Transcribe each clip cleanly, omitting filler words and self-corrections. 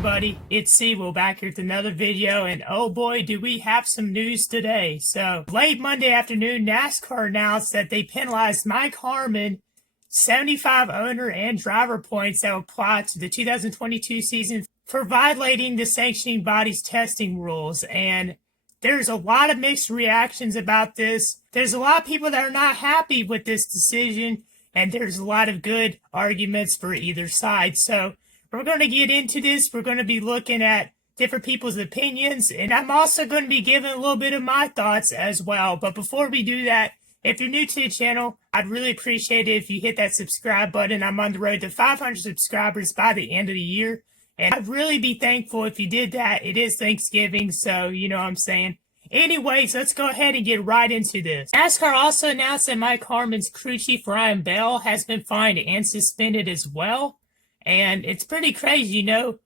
everybody, it's We're back here with another video, and oh boy do we have some news today. So, late Monday afternoon, NASCAR announced that they penalized Mike Harmon 75 owner and driver points that apply to the 2022 season for violating the sanctioning body's testing rules. And there's a lot of mixed reactions about this. There's a lot of people that are not happy with this decision, and there's a lot of good arguments for either side. So we're going to get into this. We're going to be looking at different people's opinions, and I'm also going to be giving a little bit of my thoughts as well. But before we do that, if you're new to the channel, I'd really appreciate it if you hit that subscribe button. I'm on the road to 500 subscribers by the end of the year, and I'd really be thankful if you did that. It is Thanksgiving, so you know what I'm saying. Anyways, let's go ahead and get right into this. NASCAR also announced that Mike Harmon's crew chief, Ryan Bell, has been fined and suspended as well. And it's pretty crazy, you know.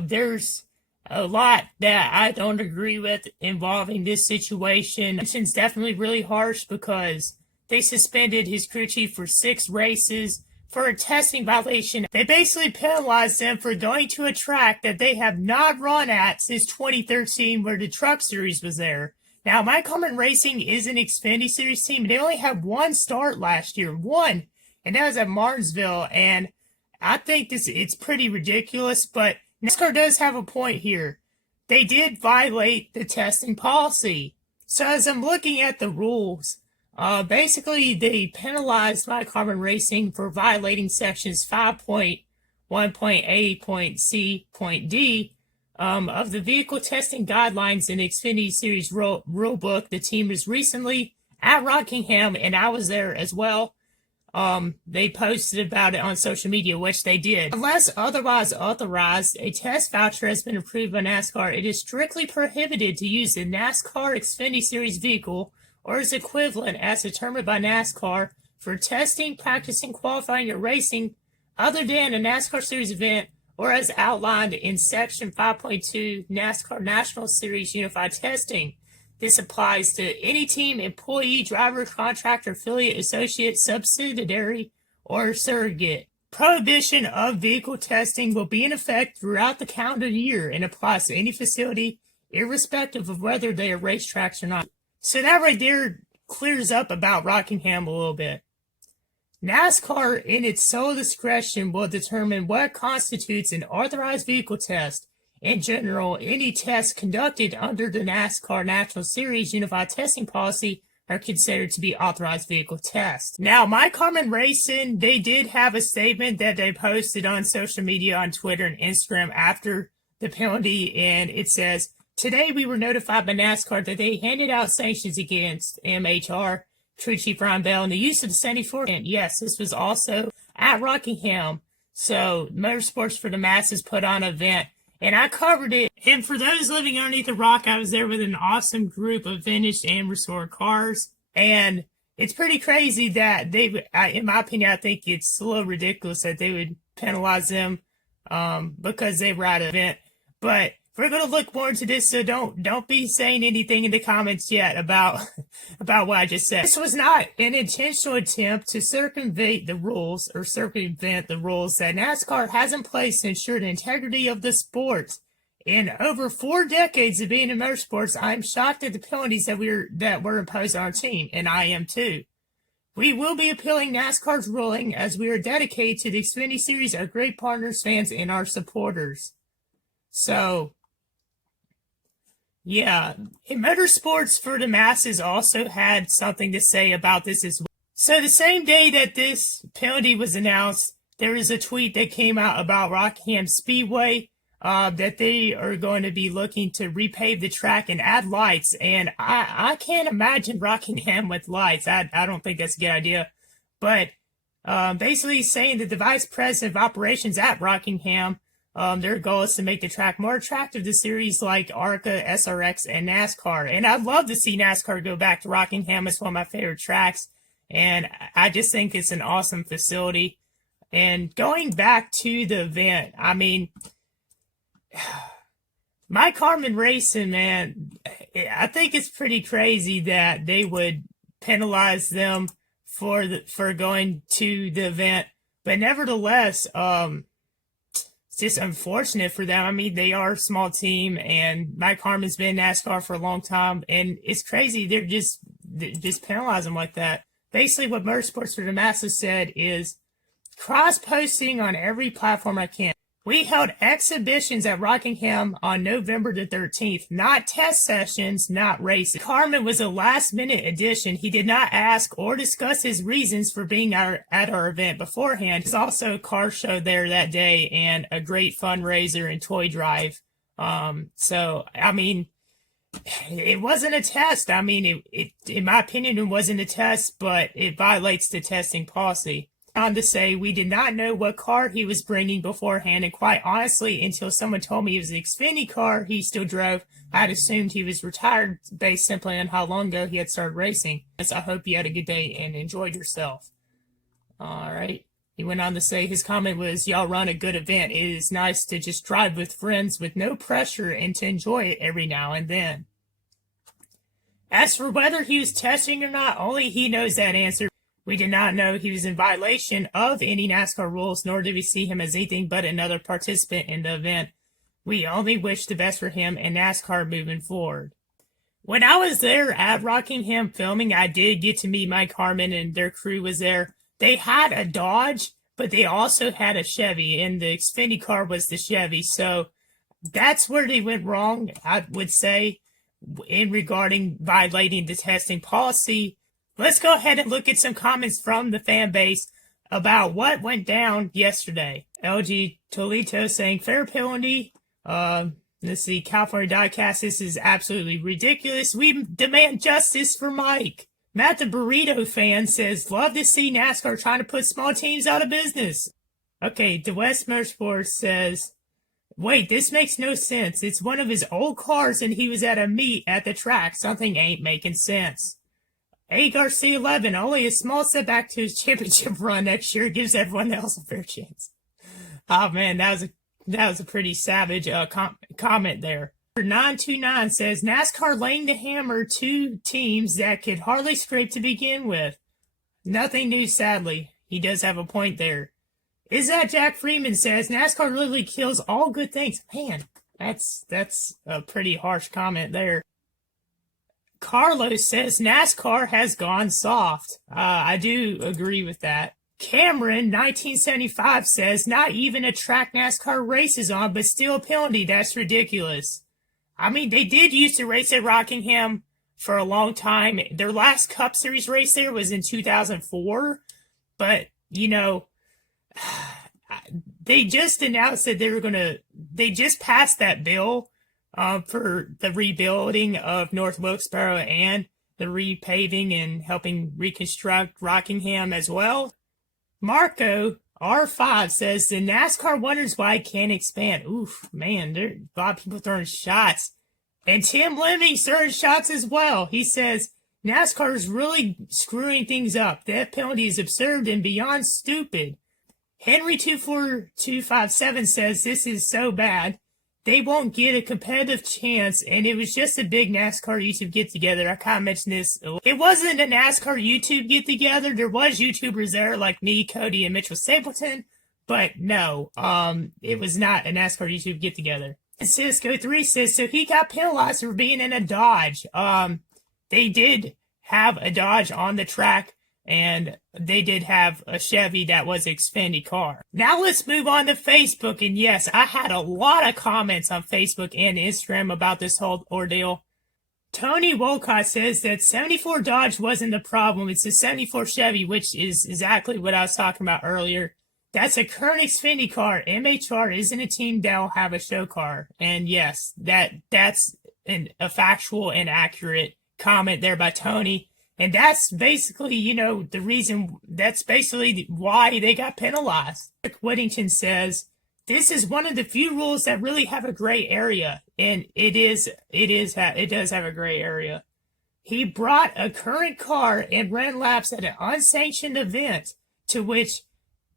There's a lot that I don't agree with involving this situation. It's definitely really harsh because they suspended his crew chief for 6 races for a testing violation. They basically penalized them for going to a track that they have not run at since 2013, where the Truck Series was there. Now, Mike Harmon Racing is an Xfinity Series team. They only had one start last year, one, and that was at Martinsville. And I think it's pretty ridiculous, but NASCAR does have a point here. They did violate the testing policy. So as I'm looking at the rules, basically they penalized Mike Harmon Racing for violating sections 5.1.A.C.D of the vehicle testing guidelines in the Xfinity Series rule book. The team was recently at Rockingham, and I was there as well. They posted about it on social media, which they did. Unless otherwise authorized, a test voucher has been approved by NASCAR. It is strictly prohibited to use the NASCAR Xfinity Series vehicle or its equivalent as determined by NASCAR for testing, practicing, qualifying, or racing other than a NASCAR Series event or as outlined in Section 5.2 NASCAR National Series Unified Testing. This applies to any team, employee, driver, contractor, affiliate, associate, subsidiary, or surrogate. Prohibition of vehicle testing will be in effect throughout the calendar year and applies to any facility, irrespective of whether they are racetracks or not. So that right there clears up about Rockingham a little bit. NASCAR, in its sole discretion, will determine what constitutes an authorized vehicle test. In general, any tests conducted under the NASCAR National Series Unified Testing Policy are considered to be authorized vehicle tests. Now, Mike Harmon Racing, they did have a statement that they posted on social media, on Twitter and Instagram after the penalty, and it says, "Today we were notified by NASCAR that they handed out sanctions against MHR, crew chief Ryan Bell, and the use of the 74." And yes, this was also at Rockingham. So, Motorsports for the Masses put on an event, and I covered it. And for those living underneath a rock, I was there with an awesome group of vintage and restored cars. And it's pretty crazy that they, in my opinion, I think it's a little ridiculous that they would penalize them because they were at an event. But we're going to look more into this, so don't be saying anything in the comments yet about what I just said. This was not an intentional attempt to circumvent the rules that NASCAR has in place to ensure the integrity of the sport. In over 4 decades of being in motorsports, I am shocked at the penalties that were imposed on our team, and I am too. We will be appealing NASCAR's ruling as we are dedicated to the Xfinity Series, our great partners, fans, and our supporters. So, yeah, Motorsports for the Masses also had something to say about this as well. So the same day that this penalty was announced, there was a tweet that came out about Rockingham Speedway, that they are going to be looking to repave the track and add lights. And I can't imagine Rockingham with lights. I don't think that's a good idea. But basically saying that the vice president of operations at Rockingham, their goal is to make the track more attractive to series like ARCA, SRX, and NASCAR. And I'd love to see NASCAR go back to Rockingham. It's one of my favorite tracks, and I just think it's an awesome facility. And going back to the event, I mean, Mike Harmon Racing, man, I think it's pretty crazy that they would penalize them for going to the event. But nevertheless, it's just unfortunate for them. I mean, they are a small team, and Mike Harmon's been in NASCAR for a long time, and it's crazy. They're just penalize them like that. Basically, what Motorsports for Damascus said is cross-posting on every platform I can. We held exhibitions at Rockingham on November the 13th, not test sessions, not races. Harmon was a last-minute addition. He did not ask or discuss his reasons for being at our event beforehand. There's also a car show there that day and a great fundraiser and toy drive. So, I mean, it wasn't a test. I mean, it in my opinion, it wasn't a test, but it violates the testing policy. On to say, we did not know what car he was bringing beforehand, and quite honestly, until someone told me it was an Xfinity car he still drove, I had assumed he was retired based simply on how long ago he had started racing. So I hope you had a good day and enjoyed yourself. All right. He went on to say his comment was, y'all run a good event. It is nice to just drive with friends with no pressure and to enjoy it every now and then. As for whether he was testing or not, only he knows that answer. We did not know he was in violation of any NASCAR rules, nor did we see him as anything but another participant in the event. We only wish the best for him and NASCAR moving forward. When I was there at Rockingham filming, I did get to meet Mike Harmon, and their crew was there. They had a Dodge, but they also had a Chevy, and the Xfinity car was the Chevy. So that's where they went wrong, I would say, in regarding violating the testing policy. Let's go ahead and look at some comments from the fan base about what went down yesterday. LG Tolito saying, fair penalty. Let's see, California Diecast, this is absolutely ridiculous. We demand justice for Mike. Matt the Burrito fan says, love to see NASCAR trying to put small teams out of business. Okay, the West Motorsports says, wait, this makes no sense. It's one of his old cars and he was at a meet at the track. Something ain't making sense. A Garcia 11, only a small setback to his championship run next year gives everyone else a fair chance. Oh man, that was a pretty savage comment there. 929 says NASCAR laying the hammer to teams that could hardly scrape to begin with. Nothing new, sadly. He does have a point there. Is that Jack Freeman says NASCAR literally kills all good things. Man, that's a pretty harsh comment there. Carlos says NASCAR has gone soft. I do agree with that. Cameron, 1975, says not even a track NASCAR races on, but still a penalty. That's ridiculous. I mean, they did used to race at Rockingham for a long time. Their last Cup Series race there was in 2004. But, you know, they just announced that they just passed that bill for the rebuilding of North Wilkesboro and the repaving and helping reconstruct Rockingham as well. Marco R5 says the NASCAR wonders why it can't expand. Oof, man, there are a lot of people throwing shots. And Tim Lemming's throwing shots as well. He says NASCAR is really screwing things up. That penalty is absurd and beyond stupid. Henry24257 says this is so bad. They won't get a competitive chance, and it was just a big NASCAR YouTube get-together. I kind of mentioned this. It wasn't a NASCAR YouTube get-together. There was YouTubers there like me, Cody, and Mitchell Stapleton, but no, it was not a NASCAR YouTube get-together. And Cisco3 says, so he got penalized for being in a Dodge. They did have a Dodge on the track, and they did have a Chevy that was an Xfinity car. Now let's move on to Facebook. And yes, I had a lot of comments on Facebook and Instagram about this whole ordeal. Tony Wolcott says that 74 Dodge wasn't the problem. It's the 74 Chevy, which is exactly what I was talking about earlier. That's a current Xfinity car. MHR isn't a team that'll have a show car. And yes, that's a factual and accurate comment there by Tony. And that's basically, you know, the reason, that's basically why they got penalized. Rick Whittington says, this is one of the few rules that really have a gray area. And it does have a gray area. He brought a current car and ran laps at an unsanctioned event, to which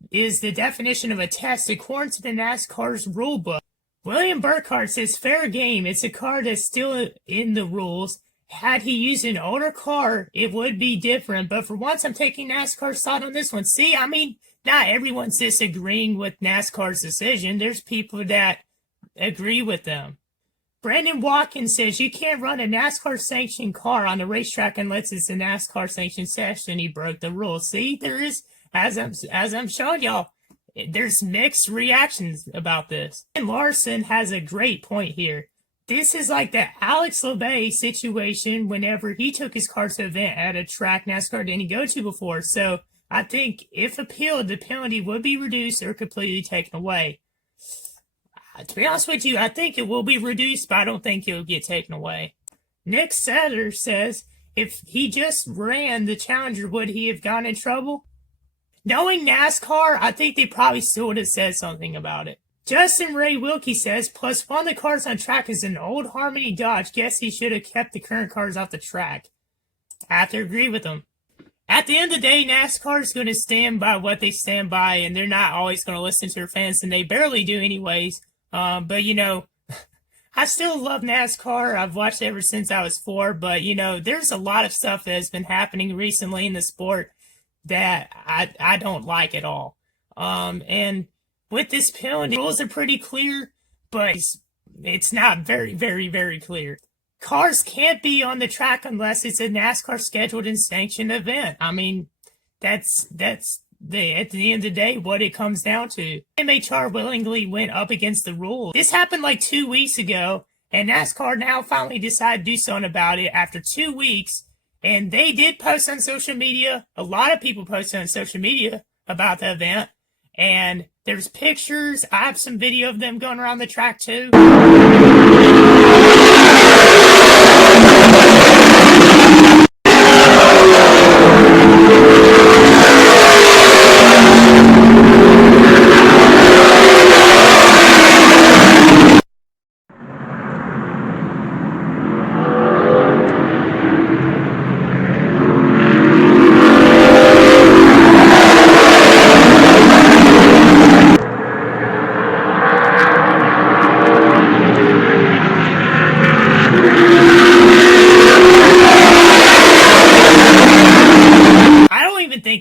is the definition of a test according to the NASCAR's rule book. William Burkhart says, fair game. It's a car that's still in the rules. Had he used an older car, it would be different. But for once, I'm taking NASCAR's side on this one. See, I mean, not everyone's disagreeing with NASCAR's decision. There's people that agree with them. Brandon Watkins says you can't run a NASCAR sanctioned car on the racetrack unless it's a NASCAR sanctioned session. He broke the rules. See, there is, as I'm showing y'all, there's mixed reactions about this. And Larson has a great point here. This is like the Alex LeBay situation whenever he took his car to an event at a track NASCAR didn't go to before. So I think if appealed, the penalty would be reduced or completely taken away. To be honest with you, I think it will be reduced, but I don't think it will get taken away. Nick Setter says, if he just ran the Challenger, would he have gotten in trouble? Knowing NASCAR, I think they probably still would have said something about it. Justin Ray Wilkie says, plus one of the cars on track is an old Harmony Dodge. Guess he should have kept the current cars off the track. I have to agree with him. At the end of the day, NASCAR is going to stand by what they stand by, and they're not always going to listen to their fans, and they barely do anyways. But, you know, I still love NASCAR. I've watched it ever since I was 4. But, you know, there's a lot of stuff that has been happening recently in the sport that I don't like at all. And with this penalty, the rules are pretty clear, but it's not very, very, very clear. Cars can't be on the track unless it's a NASCAR scheduled and sanctioned event. I mean, that's at the end of the day, what it comes down to. MHR willingly went up against the rules. This happened like 2 weeks ago, and NASCAR now finally decided to do something about it after 2 weeks. And they did post on social media. A lot of people posted on social media about the event. And there's pictures. I have some video of them going around the track too.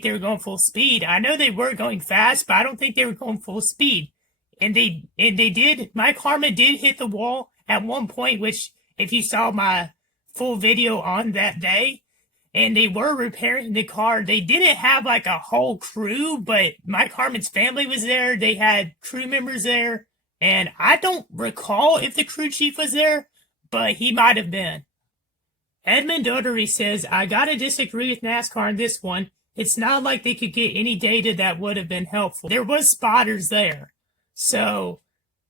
They were going full speed. I know they were going fast, but I don't think they were going full speed. And they did. Mike Harmon did hit the wall at one point, which if you saw my full video on that day, and they were repairing the car. They didn't have like a whole crew, but Mike Harmon's family was there. They had crew members there, and I don't recall if the crew chief was there, but he might have been. Edmund Dodery says, I gotta disagree with NASCAR on this one. It's not like they could get any data that would have been helpful. There was spotters there. So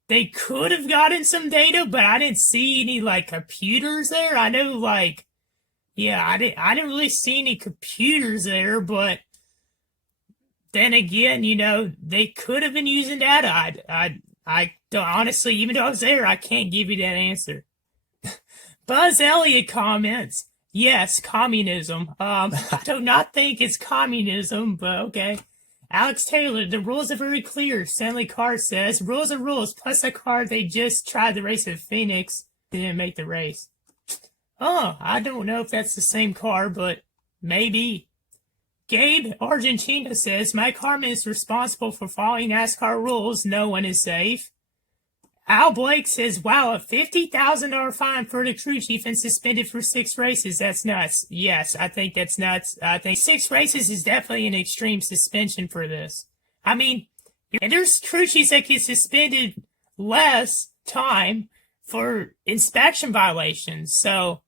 they could have gotten some data, but I didn't see any like computers there. I know like, yeah, I didn't really see any computers there, but then again, you know, they could have been using data. I don't, honestly, even though I was there, I can't give you that answer. Buzz Elliott comments, yes, communism. I do not think it's communism, but okay. Alex Taylor, the rules are very clear. Stanley Carr says, rules are rules. Plus the car they just tried the race at Phoenix didn't make the race. Oh, I don't know if that's the same car, but maybe. Gabe Argentina says, Mike Harmon is responsible for following NASCAR rules. No one is safe. Al Blake says, wow, a $50,000 fine for the crew chief and suspended for 6 races. That's nuts. Yes, I think that's nuts. I think 6 races is definitely an extreme suspension for this. I mean, and there's crew chiefs that get suspended less time for inspection violations. So,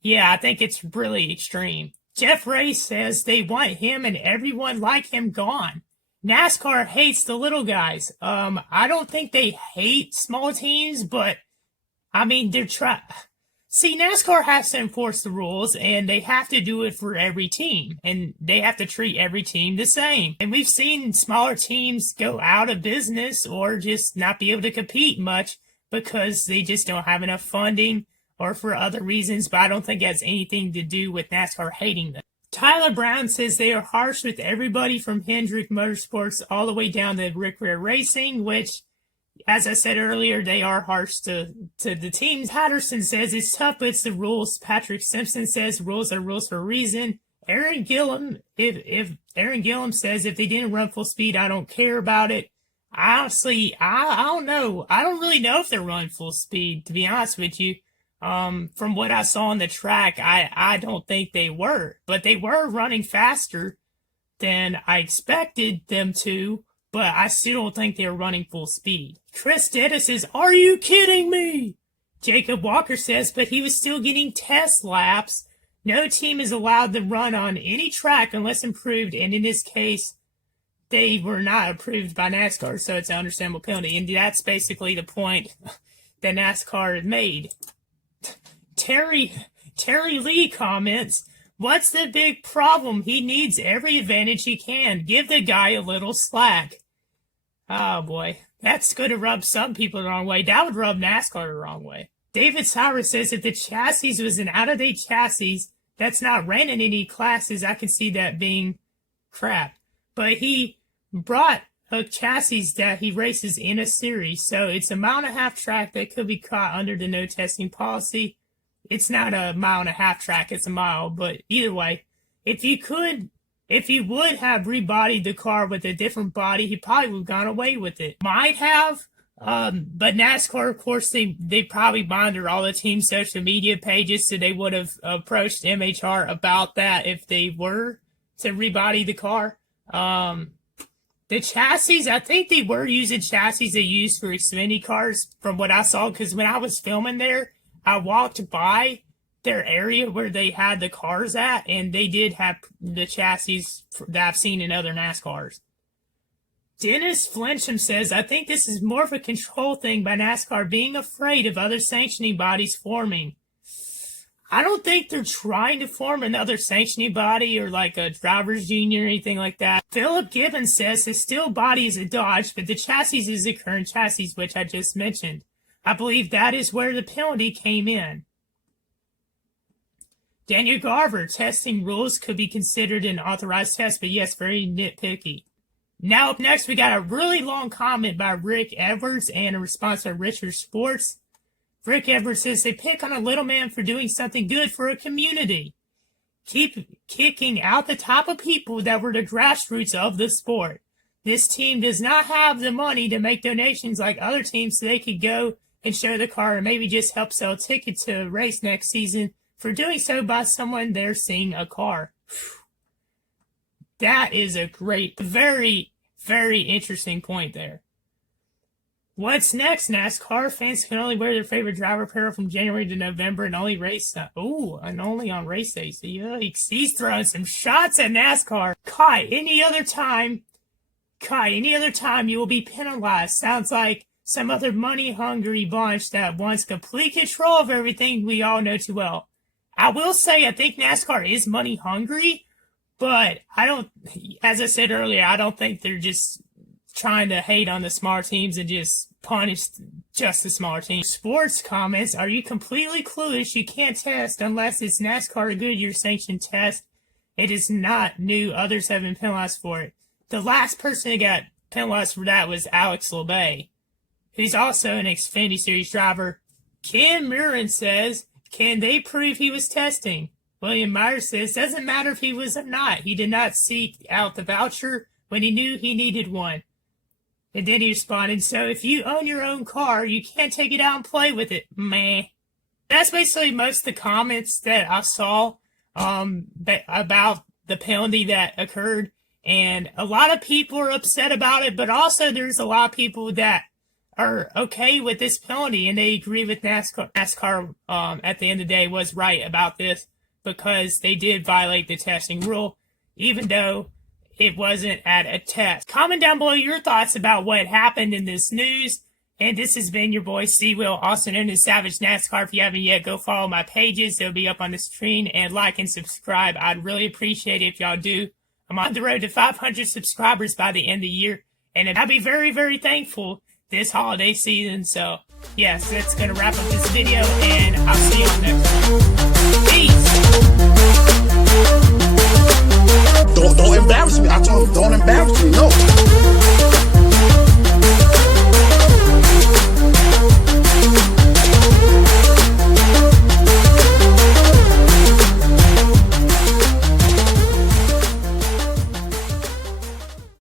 yeah, I think it's really extreme. Jeff Ray says they want him and everyone like him gone. NASCAR hates the little guys. I don't think they hate small teams, but I mean, See, NASCAR has to enforce the rules, and they have to do it for every team, and they have to treat every team the same. And we've seen smaller teams go out of business or just not be able to compete much because they just don't have enough funding or for other reasons, but I don't think it has anything to do with NASCAR hating them. Tyler Brown says they are harsh with everybody from Hendrick Motorsports all the way down to Rick Rare Racing, which, as I said earlier, they are harsh to the teams. Patterson says it's tough, but it's the rules. Patrick Simpson says rules are rules for a reason. Aaron Gillum, if Aaron Gillum says if they didn't run full speed, I don't care about it. Honestly, I don't know. I don't really know if they're running full speed, to be honest with you. From what I saw on the track, I don't think they were. But they were running faster than I expected them to, but I still don't think they were running full speed. Chris Dennis says, "Are you kidding me?" Jacob Walker says, but he was still getting test laps. No team is allowed to run on any track unless improved, and in this case, they were not approved by NASCAR, so it's an understandable penalty. And that's basically the point that NASCAR made. Terry Lee comments, "What's the big problem? He needs every advantage he can. Give the guy a little slack." Oh boy, that's going to rub some people the wrong way. That would rub NASCAR the wrong way. David Cyrus says if the chassis was an out-of-date chassis that's not ran in any classes, I can see that being crap. But he brought a chassis that he races in a series, so it's a 1.5 mile track that could be caught under the no testing policy. It's not a 1.5 mile track, it's a mile, but either way, if you would have rebodied the car with a different body, he probably would have gone away with it. Might have, but NASCAR, of course, they probably monitor all the team's social media pages, so they would have approached MHR about that if they were to rebody the car. The chassis, I think they were using chassis they used for Xfinity cars from what I saw, because when I was filming there, I walked by their area where they had the cars at, and they did have the chassis that I've seen in other NASCARs. Dennis Flincham says, "I think this is more of a control thing by NASCAR being afraid of other sanctioning bodies forming." I don't think they're trying to form another sanctioning body or like a driver's union or anything like that. Philip Gibbons says his steel body is a Dodge, but the chassis is the current chassis, which I just mentioned. I believe that is where the penalty came in. Daniel Garver, testing rules could be considered an authorized test, but yes, very nitpicky. Now up next, we got a really long comment by Rick Edwards and a response by Richard Sports. Rick Edwards says they pick on a little man for doing something good for a community. Keep kicking out the type of people that were the grassroots of the sport. This team does not have the money to make donations like other teams, so they could go and show the car and maybe just help sell tickets to a race next season for doing so by someone there seeing a car. That is a great, very, very interesting point there. What's next, NASCAR? Fans can only wear their favorite driver apparel from January to November and only only on race days. Yikes, he's throwing some shots at NASCAR. Kai, any other time you will be penalized. Sounds like some other money-hungry bunch that wants complete control of everything we all know too well. I will say I think NASCAR is money-hungry, but as I said earlier, I don't think they're just trying to hate on the small teams and just punish just the smaller teams. Sports comments, "Are you completely clueless? You can't test unless it's NASCAR or Goodyear sanctioned test. It is not new. Others have been penalized for it." The last person that got penalized for that was Alex LeBay, who's also an Xfinity Series driver. Kim Murin says, "Can they prove he was testing?" William Myers says, "Doesn't matter if he was or not. He did not seek out the voucher when he knew he needed one." And then he responded, "So if you own your own car, you can't take it out and play with it. Meh." That's basically most of the comments that I saw about the penalty that occurred. And a lot of people are upset about it, but also there's a lot of people that are okay with this penalty, and they agree with NASCAR. NASCAR, at the end of the day, was right about this because they did violate the testing rule, even though it wasn't at a test. Comment down below your thoughts about what happened in this news. And this has been your boy C-Will, also known as Savage NASCAR. If you haven't yet, go follow my pages. They'll be up on the screen. And like and subscribe. I'd really appreciate it if y'all do. I'm on the road to 500 subscribers by the end of the year. And I'll be very, very thankful this holiday season. So, yes, that's going to wrap up this video. And I'll see you on next one. Peace! Don't embarrass me. I told him, don't embarrass me. No.